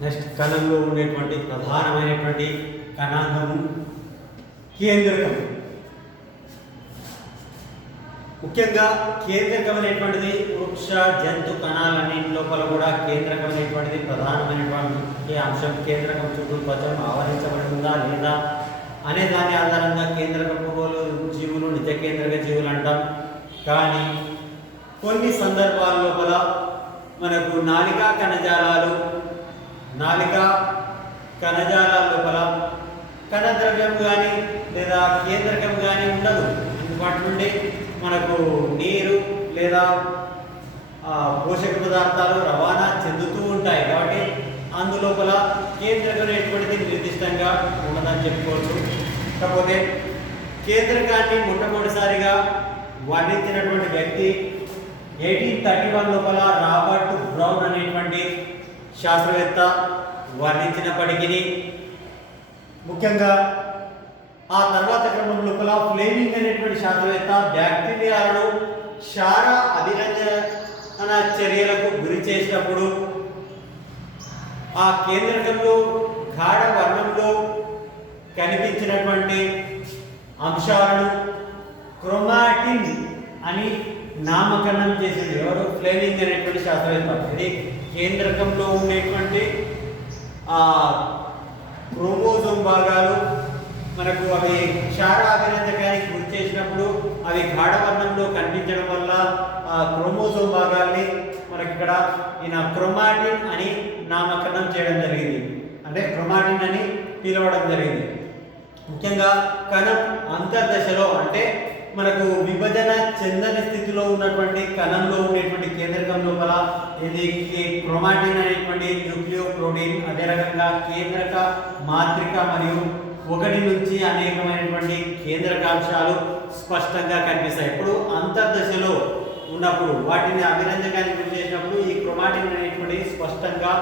Next కణంలో ఉండేటువంటి ప్రధానమైనటువంటి కణాంగము కేంద్రకం. ముఖ్యంగా కేంద్రకం అనేటువంటిది వృక్ష జంతు కణాలన్నింటి లోపల కూడా కేంద్రకం అనేటువంటిది ప్రధానమైనటువంటి అంశం. కేంద్రకం చుట్టూ పదం ఆవరించబడి ఉందా లేదా అనే దాని ఆధారంగా కేంద్రకములు జీవులు నిజ కేంద్రక జీవులు అంటాం. కానీ కొన్ని సందర్భాల లోపల మనకు నాలికా కణజాలాలు నాలిక కణజాల లోపల కణద్రవ్యం కానీ లేదా కేంద్రకం కానీ ఉండదు. అందుబాటు నుండి మనకు నీరు లేదా పోషక పదార్థాలు రవాణా చెందుతూ ఉంటాయి కాబట్టి అందులోపల కేంద్రకం అనేటువంటిది నిర్దిష్టంగా ఉన్నదని చెప్పుకోవచ్చు. కాకపోతే కేంద్రకాన్ని మొట్టమొదటిసారిగా వర్ణించినటువంటి వ్యక్తి ఎయిటీన్ థర్టీ వన్ లోపల రాబర్ట్ బ్రౌన్ అనేటువంటి శాస్త్రవేత్త వర్ణించినప్పటికీ ముఖ్యంగా ఆ తర్వాత క్రమం లోపల ఫ్లేమింగ్ అనేటువంటి శాస్త్రవేత్త బ్యాక్టీరియాలను క్షార అభిరంజన చర్యలకు గురి చేసినప్పుడు ఆ కేంద్రకంలో గాఢ వర్ణంలో కనిపించినటువంటి అంశాలను క్రొమాటిన్ అని నామకరణం చేసింది. ఎవరు? ఫ్లేమింగ్ అనేటువంటి శాస్త్రవేత్త. ఇది కేంద్రకంలో ఉండేటువంటి ఆ క్రోమోజోమ్ భాగాలు మనకు అవి క్షారాభినందకానికి గురి చేసినప్పుడు అవి గాఢవర్ణంలో కనిపించడం వల్ల ఆ క్రోమోజోమ్ భాగాల్ని మనకి ఇక్కడ ఈయన క్రొమాటిన్ అని నామకరణం చేయడం జరిగింది. అంటే క్రొమాటిన్ అని పిలవడం జరిగింది. ముఖ్యంగా కణం అంతర్దశలో అంటే మనకు విభజన చెందని స్థితిలో ఉన్నటువంటి కణంలో ఉండేటువంటి కేంద్రకం లోపల ఇది క్రోమాటిన్ అనేటువంటి న్యూక్లియో ప్రోటీన్ అదే రకంగా కేంద్రక మాత్రిక మరియు ఒకటి నుంచి అనేకమైనటువంటి కేంద్రకాంశాలు స్పష్టంగా కనిపిస్తాయి. ఇప్పుడు అంతర్దశలో ఉన్నప్పుడు వాటిని అభినందకానికి గురి చేసినప్పుడు ఈ క్రోమాటిన్ అనేటువంటి స్పష్టంగా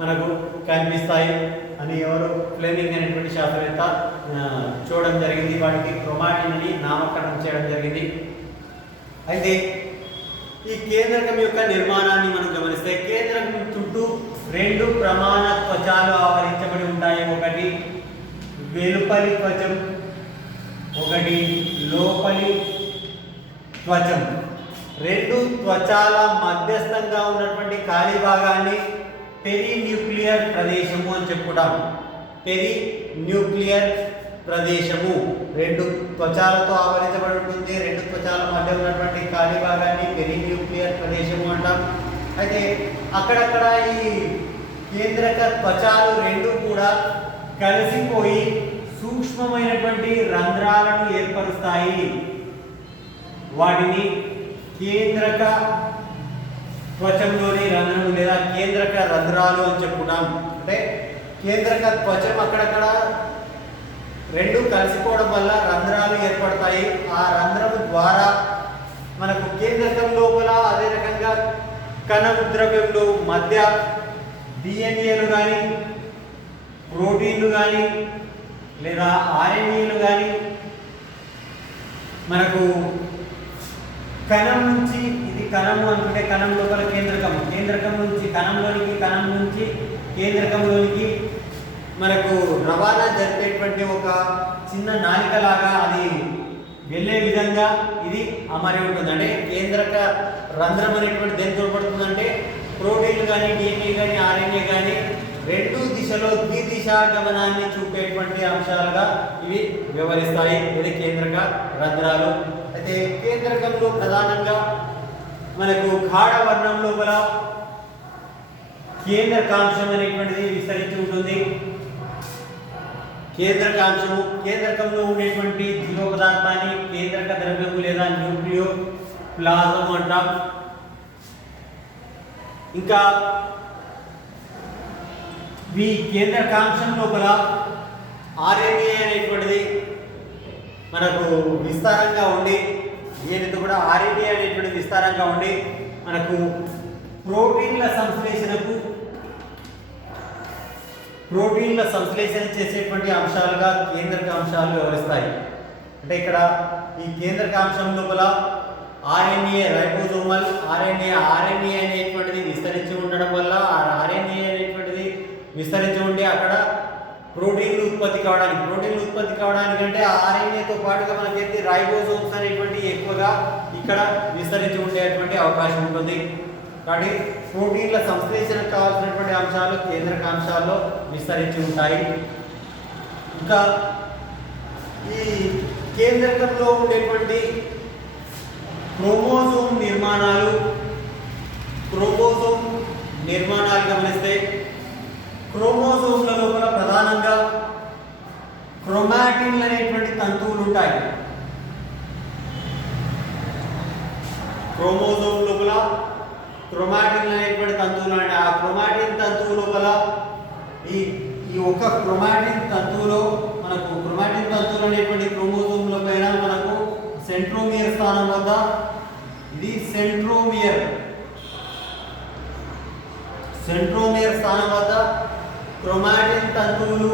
మనకు కనిపిస్తాయి. అని ఎవరు ఫ్లేమింగ్ అనేటువంటి శాస్త్రవేత్త చూడడం జరిగింది. వాటికి క్రొమాటిన్ అని నామకరణం చేయడం జరిగింది. అయితే ఈ కేంద్రకం యొక్క నిర్మాణాన్ని మనం గమనిస్తే కేంద్రకం చుట్టూ రెండు ప్రమాణ త్వచాలు ఆవరించబడి ఉంటాయి. ఒకటి వెలుపలి త్వచం ఒకటి లోపలి త్వచం. రెండు త్వచాల మధ్యస్థంగా ఉన్నటువంటి ఖాళీ భాగాన్ని పెరి న్యూక్లియర్ ప్రదేశము అని చెప్పుకుంటాం. పెరి న్యూక్లియర్ ప్రదేశము. రెండు త్వచాలతో ఆవరించబడి ఉంటుంది. రెండు త్వచాల మధ్య ఉన్నటువంటి ఖాళీ భాగాన్ని పెరి న్యూక్లియర్ ప్రదేశము అంటాం. అయితే అక్కడక్కడ ఈ కేంద్రక త్వచాలు రెండు కూడా కలిసిపోయి సూక్ష్మమైనటువంటి రంధ్రాలను ఏర్పరుస్తాయి. వాటిని కేంద్రక త్వచంలోని రంధ్రము లేదా కేంద్రక రంధ్రాలు అని చెప్పుకున్నాం అంటే కేంద్రక త్వచం అక్కడక్కడ రెండు కలిసిపోవడం వల్ల రంధ్రాలు ఏర్పడతాయి. ఆ రంధ్రము ద్వారా మనకు కేంద్రకం లోపల అదే రకంగా కణ ద్రవ్యంలో మధ్య డిఎన్ఏలు కానీ ప్రోటీన్లు కానీ లేదా ఆర్ఎన్ఏలు కానీ మనకు కణం నుంచి కణము అనుకుంటే కణం లోపల కేంద్రకం కేంద్రకం నుంచి కణంలోనికి కణం నుంచి కేంద్రకంలోనికి మనకు రవాణా జరిపేటువంటి ఒక చిన్న నాలిక లాగా అది వెళ్ళే విధంగా ఇది అమరి ఉంటుంది. అంటే కేంద్రక రంధ్రం అనేటువంటి దేని తోడ్పడుతుందంటే ప్రోటీన్లు కానీ డిఎన్ఏ కానీ ఆర్ఎన్ఏ కానీ రెండు దిశలో ద్విదిశా గమనాన్ని చూపేటువంటి అంశాలుగా ఇవి వ్యవహరిస్తాయి. ఇది కేంద్రక రంధ్రాలు. అయితే కేంద్రకంలో ప్రధానంగా మనకు గాఢ వర్ణం లోపల కేంద్రకాంశం అనేటువంటిది విస్తరించి ఉంటుంది. కేంద్రకాంశము కేంద్రకంలో ఉండేటువంటి జీవ పదార్థాన్ని కేంద్రక ద్రవ్యము లేదా న్యూక్లియో ప్లాజం అంటాం. ఇంకా ఈ కేంద్రకాంశం లోపల ఆర్ఎన్ఏ అనేటువంటిది మనకు విస్తారంగా ఉండి దీనితో కూడా ఆర్ఎన్ఏ అనేటువంటి విస్తారంగా ఉండి మనకు ప్రోటీన్ల సంశ్లేషణకు ప్రోటీన్ల సంశ్లేషణ చేసేటువంటి అంశాలుగా కేంద్రక అంశాలు వ్యవహరిస్తాయి. అంటే ఇక్కడ ఈ కేంద్రక అంశం లోపల ఆర్ఎన్ఏ రైబోజోమల్ ఆర్ఎన్ఏ ఆర్ఎన్ఏ అనేటువంటిది విస్తరించి ఉండడం వల్ల ఆ ఆర్ఎన్ఏ అనేటువంటిది విస్తరించి ఉండి అక్కడ ప్రోటీన్లు ఉత్పత్తి కావడానికి ప్రోటీన్లు ఉత్పత్తి కావడానికి అంటే ఆర్ఎన్ఏతో పాటుగా మనకి రైబోజోమ్స్ అనేటువంటి ఎక్కువగా ఇక్కడ విస్తరించి ఉండేటువంటి అవకాశం ఉంటుంది. కాబట్టి ప్రోటీన్ల సంశ్లేషణకు కావాల్సినటువంటి అంశాలు కేంద్రక అంశాల్లో విస్తరించి ఉంటాయి. ఇంకా ఈ కేంద్రకంలో ఉండేటువంటి క్రోమోజోమ్ నిర్మాణాలు క్రోమోజోమ్ నిర్మాణాలు గమనిస్తే క్రోమోజోమ్ల లోపల ప్రధానంగా క్రోమాటిన్లు అనేటువంటి తంతువులు ఉంటాయి. క్రోమోజోమ్ లోపల క్రోమాటిన్ అనేటువంటి తంతువులు అంటే ఆ క్రోమాటిన్ తంతువు లోపల ఈ ఈ ఒక్క క్రోమాటిన్ తంతువులో మనకు క్రోమాటిన్ తంతువులు అనేటువంటి క్రోమోజోమ్ల పైన మనకు సెంట్రోమియర్ స్థానం వద్ద ఇది సెంట్రోమియర్. సెంట్రోమియర్ స్థానం వద్ద క్రోమాటిన్ తంతువులు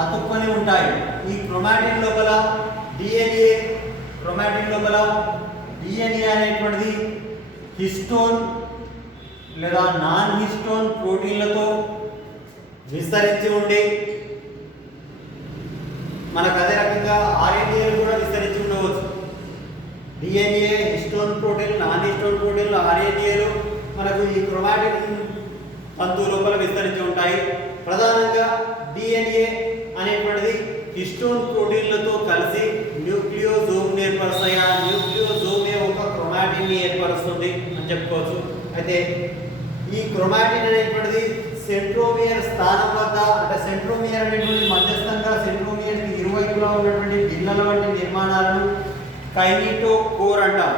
అతుక్కొని ఉంటాయి. ఈ క్రోమాటిన్ లోపల డిఎన్ఏ క్రోమాటిన్ లోపల డిఎన్ఏ అనేటువంటిది హిస్టోన్ లేదా నాన్ హిస్టోన్ ప్రోటీన్లతో విస్తరించి ఉండి మనకు అదే రకంగా ఆర్ఎన్ఏలు కూడా విస్తరించి ఉండవచ్చు. DNA histone protein non histone ప్రోటీన్లు ఆర్ఎన్ఏలు మనకు ఈ క్రోమాటిన్ తంతువు లోపల విస్తరించి ఉంటాయి. ప్రధానంగా డిఎన్ఏ అనేటువంటిది హిస్టోన్ ప్రోటీన్లతో కలిసి న్యూక్లియోజోమ్ ఏర్పరుస్తాయి ఆ న్యూక్లియోజోమే ఒక క్రోమాటిన్ ఏర్పరుస్తుంది అని చెప్పుకోవచ్చు. అయితే ఈ క్రొమాటిన్ అనేటువంటిది సెంట్రోమియర్ స్థానం వద్ద అంటే సెంట్రోమియర్ అనేటువంటి మధ్యస్థంగా సెంట్రోమియర్ ఇరువైపులా ఉన్నటువంటి బిల్లల వంటి నిర్మాణాలను కైనిటో కోర్ అంటాం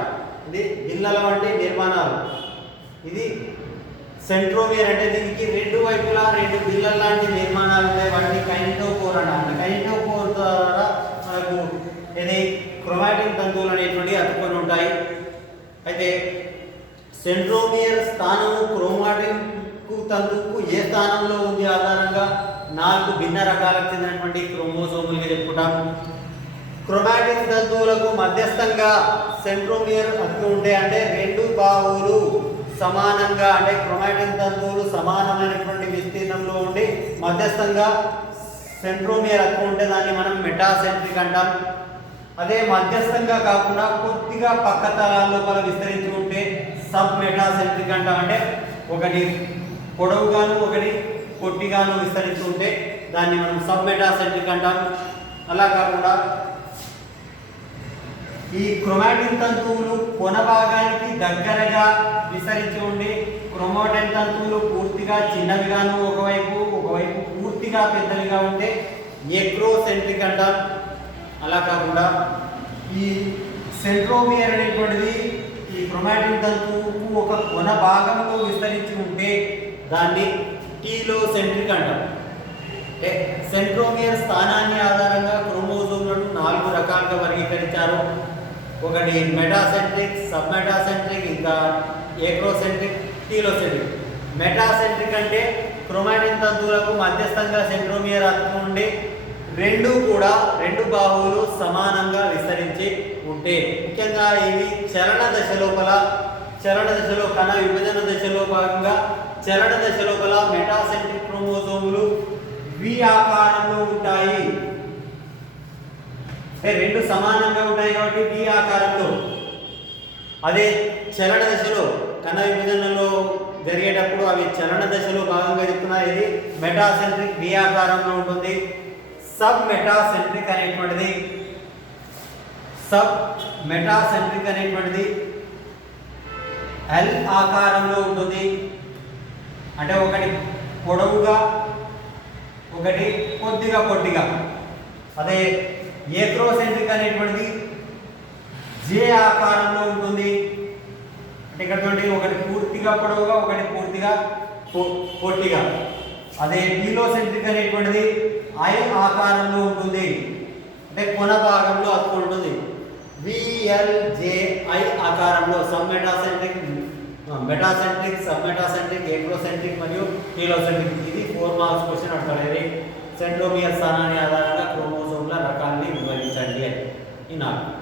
ఇది బిల్లల వంటి నిర్మాణాలు. ఇది సెంట్రోమియర్ అంటే దీనికి రెండు వైపులా రెండు బిల్లల లాంటి నిర్మాణాలు ఉన్నాయి వాటిని కైంటో కోర్ అంటాం కైంటో కోర్ ద్వారా మనకు ఇది క్రొమాటిన్ తంతువులు అనేటువంటి అతుకొని ఉంటాయి. అయితే సెంట్రోమియర్ స్థానము క్రోమాటిన్కు తంతువుకు ఏ స్థానంలో ఉంది ఆధారంగా నాలుగు భిన్న రకాలకు చెందినటువంటి క్రోమోజోములుగా చెప్పుకుంటాం. క్రోమాటిన్ తంతువులకు మధ్యస్థంగా సెంట్రోమియర్ అతుకు ఉంటే అంటే రెండు బావులు సమానంగా అంటే క్రొమాటిన్ తంతువులు సమానమైనటువంటి విస్తీర్ణంలో ఉండి మధ్యస్థంగా సెంట్రోమియర్ అతుకు ఉంటే దాన్ని మనం మెటాసెంట్రిక్ అంటాం. అదే మధ్యస్థంగా కాకుండా కొద్దిగా పక్క తరాల లోపల విస్తరించి ఉంటే సబ్ మెటాసెంట్రిక్ అంటాం. అంటే ఒకటి పొడవుగాను ఒకటి పొట్టిగాను విస్తరించి ఉంటే దాన్ని మనం సబ్ మెటాసెంట్రిక్ అంటాం. అలా కాకుండా ఈ క్రోమాటిన్ తంతువులు కొన భాగానికి దగ్గరగా విస్తరించి ఉండి క్రోమాటిన్ తంతువులు పూర్తిగా చిన్నవిగాను ఒకవైపు ఒకవైపు పూర్తిగా పెద్దవిగా ఉంటే ఎక్రోసెంట్రిక్ అంటారు. అలా కాకుండా ఈ సెంట్రోమియర్ అనేటువంటిది ఈ క్రోమాటిన్ తంతువుకు ఒక కొన భాగంలో విస్తరించి ఉంటే దాన్ని టీలో సెంట్రిక్ అంటాం అంటే సెంట్రోమియర్ స్థానాన్ని ఆధారంగా క్రోమోజోమ్లను నాలుగు రకాలుగా వర్గీకరించారు. ఒకటి మెటాసెంట్రిక్ సబ్ మెటాసెంట్రిక్ ఇంకా ఏక్రోసెంట్రిక్ టీలోసెంట్రిక్ మెటాసెంట్రిక్ అంటే క్రోమాటిన్ తంతువులకు మధ్యస్థంగా సెంట్రోమియర్ అతుకు ఉండి రెండు కూడా రెండు బాహువులు సమానంగా విస్తరించి ఉంటే. ముఖ్యంగా ఇవి చలన దశ లోపల చలన దశలో కణ విభజన దశలో భాగంగా చలన దశ లోపల మెటాసెంట్రిక్ క్రోమోజోములు వి ఆకారంలో ఉంటాయి అంటే రెండు సమానంగా ఉంటాయి కాబట్టి వి ఆకారంలో. అదే చలన దశలో కణ విభజనలో జరిగేటప్పుడు అవి చలన దశలో భాగంగా చెప్తున్నా ఇది మెటాసెంట్రిక్ వి ఆకారంలో ఉంటుంది. సబ్ మెటాసెంట్రిక్ అనేటువంటిది. సబ్ మెటాసెంట్రిక్ అనేటువంటిది ఎల్ ఆకారంలో ఉంటుంది. అంటే ఒకటి పొడవుగా ఒకటి కొద్దిగా పొట్టిగా. అదే ఏక్రోసెంట్రిక్ అనేటువంటిది? జే ఆకారంలో ఉంటుంది. అంటే ఇక్కడ ఒకటి పూర్తిగా పొడవుగా ఒకటి పూర్తిగా పొట్టిగా. అదే టీలోసెంట్రిక్ అనేటువంటిది ఐ ఆకారంలో ఉంటుంది. అంటే కొన భాగంలో అతుకుంటుంది విఎల్జేఐ ఆకారంలో సబ్మెటాసెంట్రిక్ మెటాసెంట్రిక్ సబ్మెటాసెంట్రిక్ ఏక్రోసెంట్రిక్ మరియు టీలోసెంట్రిక్ ఇది ఫోర్ మార్క్స్ క్వశ్చన్ అడతాడు ఇది సెంట్రోమియర్ స్థానాన్ని ఆధారంగా క్రోమో రకాన్ని వివరించండి అని ఈ నాలుగు